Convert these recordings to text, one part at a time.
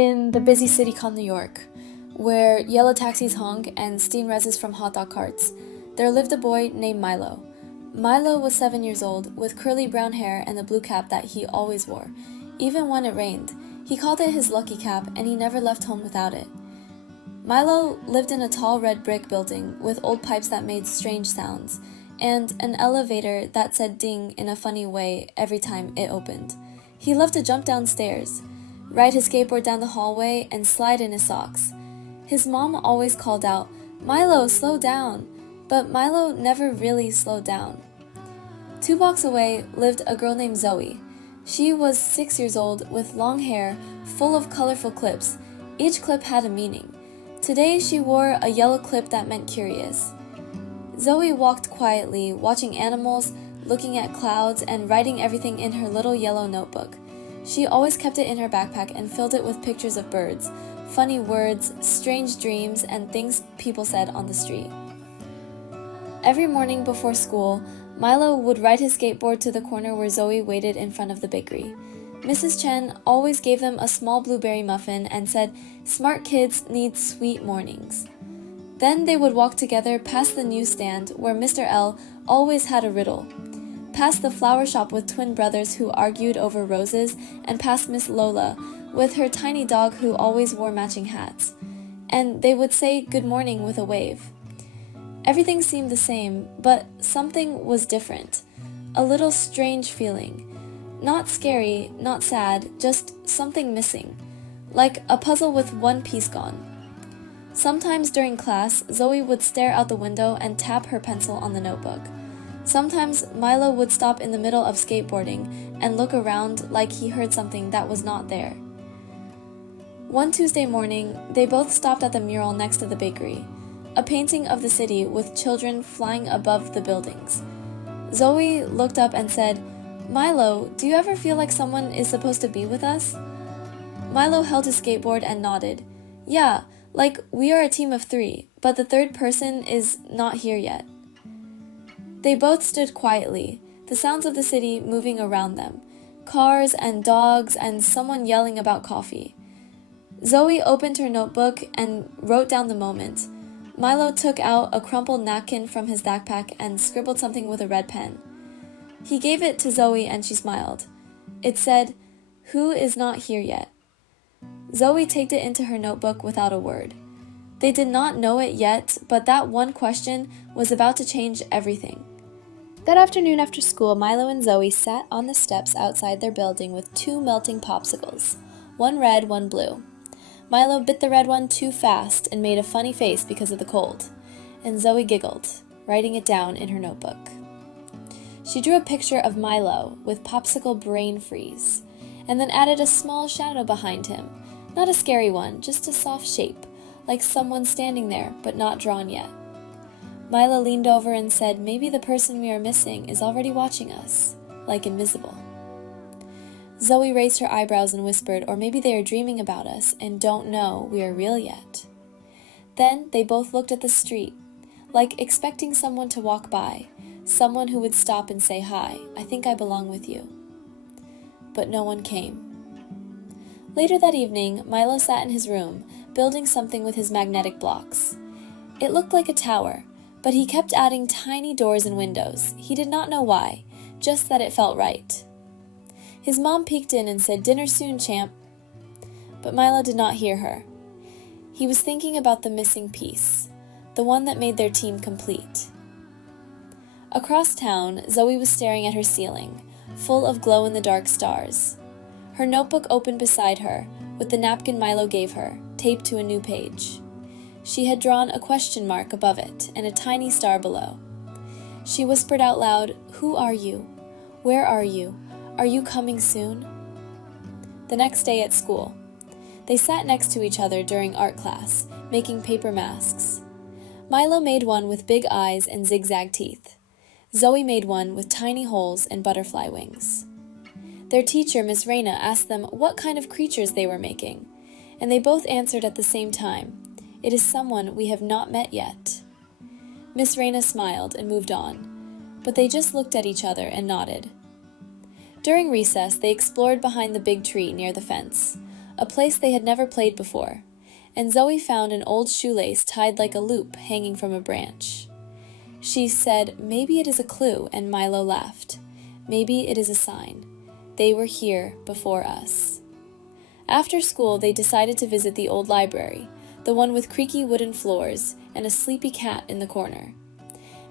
In the busy city called New York, where yellow taxis honk and steam rises from hot dog carts, there lived a boy named Milo. Milo was 7 years old, with curly brown hair and the blue cap that he always wore. Even when it rained, he called it his lucky cap, and he never left home without it. Milo lived in a tall red brick building with old pipes that made strange sounds, and an elevator that said ding in a funny way every time it opened. He loved to jump downstairs, ride his skateboard down the hallway, and slide in his socks. His mom always called out, "Milo, slow down," but Milo never really slowed down. 2 blocks away lived a girl named Zoey. She was 6 years old with long hair full of colorful clips. Each clip had a meaning. Today she wore a yellow clip that meant curious. Zoey walked quietly, watching animals, looking at clouds, and writing everything in her little yellow notebook. She always kept it in her backpack and filled it with pictures of birds, funny words, strange dreams, and things people said on the street. Every morning before school, Milo would ride his skateboard to the corner where Zoey waited in front of the bakery. Mrs. Chen always gave them a small blueberry muffin and said, "Smart kids need sweet mornings." Then they would walk together past the newsstand where Mr. L always had a riddle, past the flower shop with twin brothers who argued over roses, and past Miss Lola with her tiny dog who always wore matching hats. And they would say good morning with a wave. Everything seemed the same, but something was different. A little strange feeling. Not scary, not sad, just something missing. Like a puzzle with one piece gone. Sometimes during class, Zoey would stare out the window and tap her pencil on the notebook. Sometimes Milo would stop in the middle of skateboarding and look around like he heard something that was not there. One Tuesday morning, they both stopped at the mural next to the bakery, a painting of the city with children flying above the buildings. Zoey looked up and said, "Milo, do you ever feel like someone is supposed to be with us?" Milo held his skateboard and nodded. "Yeah, like we are a team of 3, but the third person is not here yet." They both stood quietly, the sounds of the city moving around them, cars and dogs and someone yelling about coffee. Zoey opened her notebook and wrote down the moment. Milo took out a crumpled napkin from his backpack and scribbled something with a red pen. He gave it to Zoey and she smiled. It said, "Who is not here yet?" Zoey taked it into her notebook without a word. They did not know it yet, but that one question was about to change everything. That afternoon after school, Milo and Zoey sat on the steps outside their building with 2 melting popsicles, one red, one blue. Milo bit the red one too fast and made a funny face because of the cold, and Zoey giggled, writing it down in her notebook. She drew a picture of Milo with popsicle brain freeze, and then added a small shadow behind him, not a scary one, just a soft shape, like someone standing there but not drawn yet. Milo leaned over and said, "Maybe the person we are missing is already watching us, like invisible." Zoey raised her eyebrows and whispered, "Or maybe they are dreaming about us and don't know we are real yet." Then they both looked at the street, like expecting someone to walk by, someone who would stop and say, "Hi, I think I belong with you." But no one came. Later that evening, Milo sat in his room, building something with his magnetic blocks. It looked like a tower, but he kept adding tiny doors and windows. He did not know why, just that it felt right. His mom peeked in and said, "Dinner soon, champ." But Milo did not hear her. He was thinking about the missing piece, the one that made their team complete. Across town, Zoey was staring at her ceiling, full of glow-in-the-dark stars. Her notebook opened beside her, with the napkin Milo gave her, taped to a new page. She had drawn a question mark above it and a tiny star below. She whispered out loud, "Who are you? Where are you? Are you coming soon?" The next day at school, they sat next to each other during art class, making paper masks. Milo made one with big eyes and zigzag teeth. Zoey made one with tiny holes and butterfly wings. Their teacher, Miss Reyna, asked them what kind of creatures they were making, and they both answered at the same time, "It is someone we have not met yet." Miss Reyna smiled and moved on, but they just looked at each other and nodded. During recess, they explored behind the big tree near the fence. a place they had never played before, and Zoey found an old shoelace tied like a loop hanging from a branch. She said, "Maybe it is a clue," and Milo laughed. "Maybe it is a sign. They were here before us." After school, they decided to visit the old library, the one with creaky wooden floors and a sleepy cat in the corner.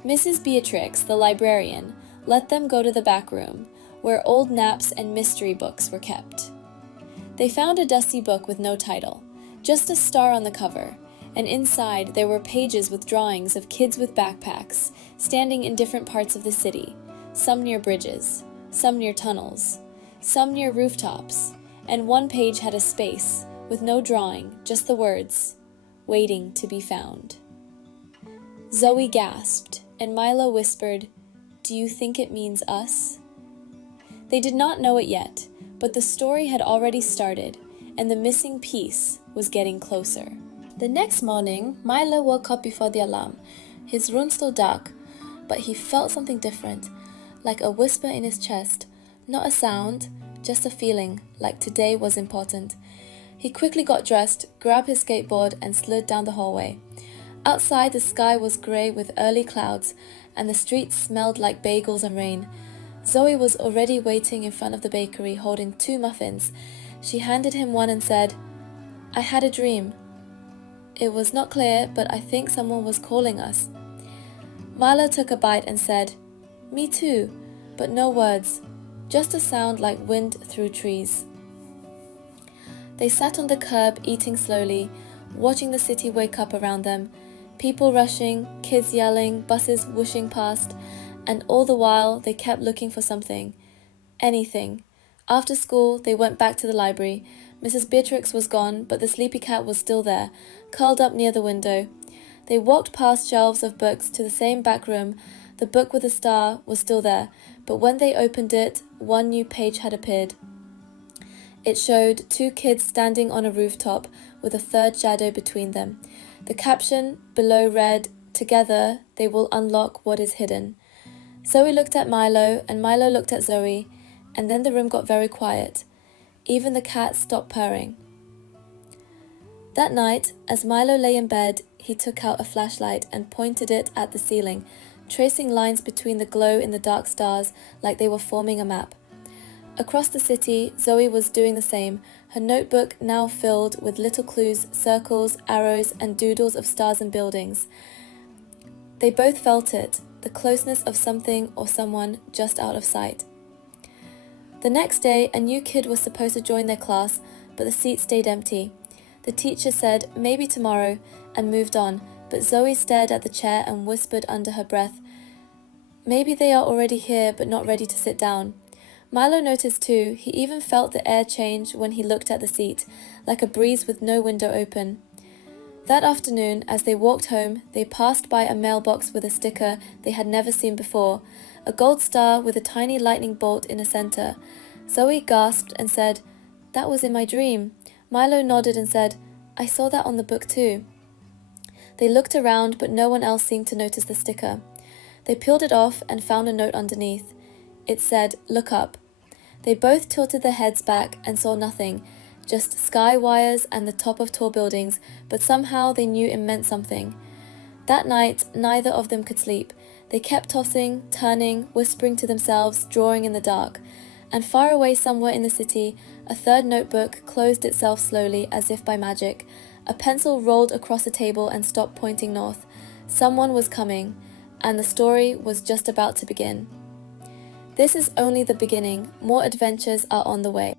Mrs. Beatrix, the librarian, let them go to the back room, where old naps and mystery books were kept. They found a dusty book with no title, just a star on the cover, and inside there were pages with drawings of kids with backpacks, standing in different parts of the city, some near bridges, some near tunnels, some near rooftops, and one page had a space, with no drawing, just the words, "Waiting to be found." Zoey gasped, and Milo whispered, "Do you think it means us?" They did not know it yet, but the story had already started, and the missing piece was getting closer. The next morning, Milo woke up before the alarm, his room still dark, but he felt something different, like a whisper in his chest, not a sound, just a feeling, like today was important. He quickly got dressed, grabbed his skateboard, and slid down the hallway. Outside, the sky was grey with early clouds, and the streets smelled like bagels and rain. Zoey was already waiting in front of the bakery, holding 2 muffins. She handed him one and said, "I had a dream. It was not clear, but I think someone was calling us." Milo took a bite and said, "Me too," but no words, just a sound like wind through trees. They sat on the curb, eating slowly, watching the city wake up around them, people rushing, kids yelling, buses whooshing past, and all the while they kept looking for something, anything. After school, they went back to the library. Mrs. Beatrix was gone, but the sleepy cat was still there, curled up near the window. They walked past shelves of books to the same back room. The book with the star was still there, but when they opened it, one new page had appeared. It showed 2 kids standing on a rooftop with a third shadow between them. The caption below read, "Together they will unlock what is hidden." Zoey looked at Milo, and Milo looked at Zoey, and then the room got very quiet. Even the cat stopped purring. That night, as Milo lay in bed, he took out a flashlight and pointed it at the ceiling, tracing lines between the glow-in-the-dark stars like they were forming a map. Across the city, Zoey was doing the same, her notebook now filled with little clues, circles, arrows, and doodles of stars and buildings. They both felt it, the closeness of something or someone just out of sight. The next day, a new kid was supposed to join their class, but the seat stayed empty. The teacher said, "Maybe tomorrow," and moved on, but Zoey stared at the chair and whispered under her breath, "Maybe they are already here but not ready to sit down." Milo noticed too. He even felt the air change when he looked at the seat, like a breeze with no window open. That afternoon, as they walked home, they passed by a mailbox with a sticker they had never seen before, a gold star with a tiny lightning bolt in the center. Zoey gasped and said, "That was in my dream." Milo nodded and said, "I saw that on the book too." They looked around, but no one else seemed to notice the sticker. They peeled it off and found a note underneath. It said, "Look up." They both tilted their heads back and saw nothing, just sky wires and the top of tall buildings, but somehow they knew it meant something. That night, neither of them could sleep. They kept tossing, turning, whispering to themselves, drawing in the dark. And far away somewhere in the city, a third notebook closed itself slowly as if by magic. A pencil rolled across the table and stopped pointing north. Someone was coming, and the story was just about to begin. This is only the beginning. More adventures are on the way.